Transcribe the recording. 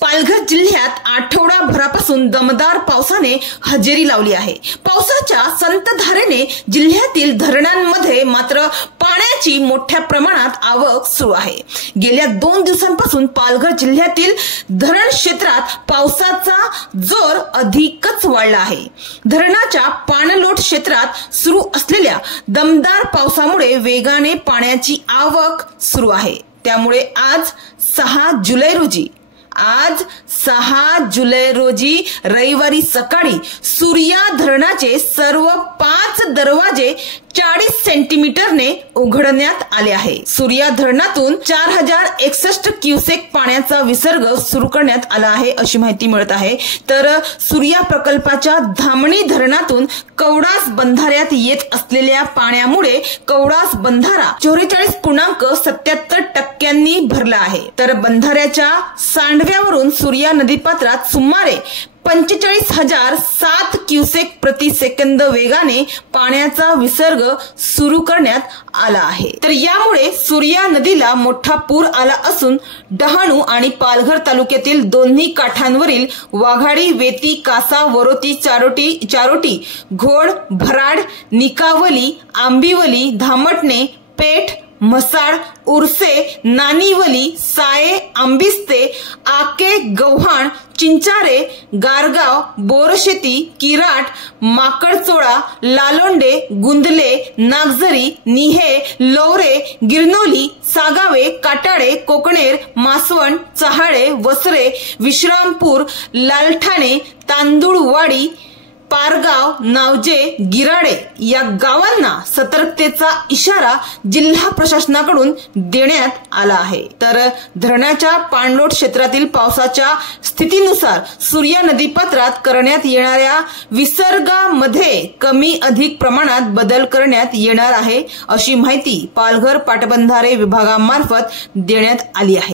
पालघर जिल्ह्यात आठवडाभरापासून दमदार पावसाने हजेरी लावली आहे। पावसाच्या संततधारेने जिल्ह्यातील धरणांमध्ये मात्र पाण्याची मोठ्या प्रमाणात आवक सुरू आहे। गेल्या 2 दिवसांपासून पालघर जिल्ह्यातील धरण क्षेत्रात पावसाचा जोर अधिकच वाढला आहे। धरणाच्या पाणलोट क्षेत्रात सुरू असलेल्या दमदार पावसामुळे वेगाने पाण्याची आवक सुरू आहे। त्यामुळे आज 6 जुलै रोजी रविवारी सकाळी सूर्या धरणाचे सर्व 5 दरवाजे 40 सेंटीमीटरने उघडण्यात आले आहे। सूर्या धरणातून 4061 क्युसेक पाण्याचा विसर्ग सुरू करण्यात आला आहे अशी माहिती मिळत आहे। तर सूर्या प्रकल्पाच्या धामणी धरणातून कवडास बंधाऱ्यात येत असलेल्या पाण्यामुळे कवडास बंधारा 44.77% भरला आहे। तर बंधाऱ्याच्या सांडव्यावरून सूर्या नदीपात्रात सुमारे 45,007 क्युसेक प्रति सेकंद वेगाने पाण्याचा विसर्ग सुरू करण्यात आला आहे। तर यामुळे सूर्या नदीला मोठा पूर आला असून डहाणू आणि पालघर तालुक्यातील दोन्ही काठांवरील वाघाडी, वेती, कासा, वरोती, चारोटी, घोड, भराड, निकावली, आंबिवली, धामटणे, पेठ, म्हसाड, उरसे, नानिवली, साये, आंबिस्ते, आके, गव्हाण, चिंचारे, गारगाव, बोरशेती, किराट, माकडचोळा, लालोंडे, गुंदले, नागझरी, निहे, लोवरे, गिरनोली, सागावे, काटाळे, कोकणेर, मासवण, चहाळे, वसरे, विश्रामपूर, लालठाणे, तांदूळवाडी, पारगाव, नावजे, गिराडे या गावांना सतर्कतेचा इशारा जिल्हा प्रशासनाकडून देण्यात आला आहे। तर धरणाच्या पाणलोट क्षेत्रातील पावसाच्या स्थितीनुसार सूर्या नदीपात्रात करण्यात येणाऱ्या विसर्गामध्ये कमी अधिक प्रमाणात बदल करण्यात येणार आहे अशी माहिती पालघर पाटबंधारे विभागामार्फत देण्यात आली आहे।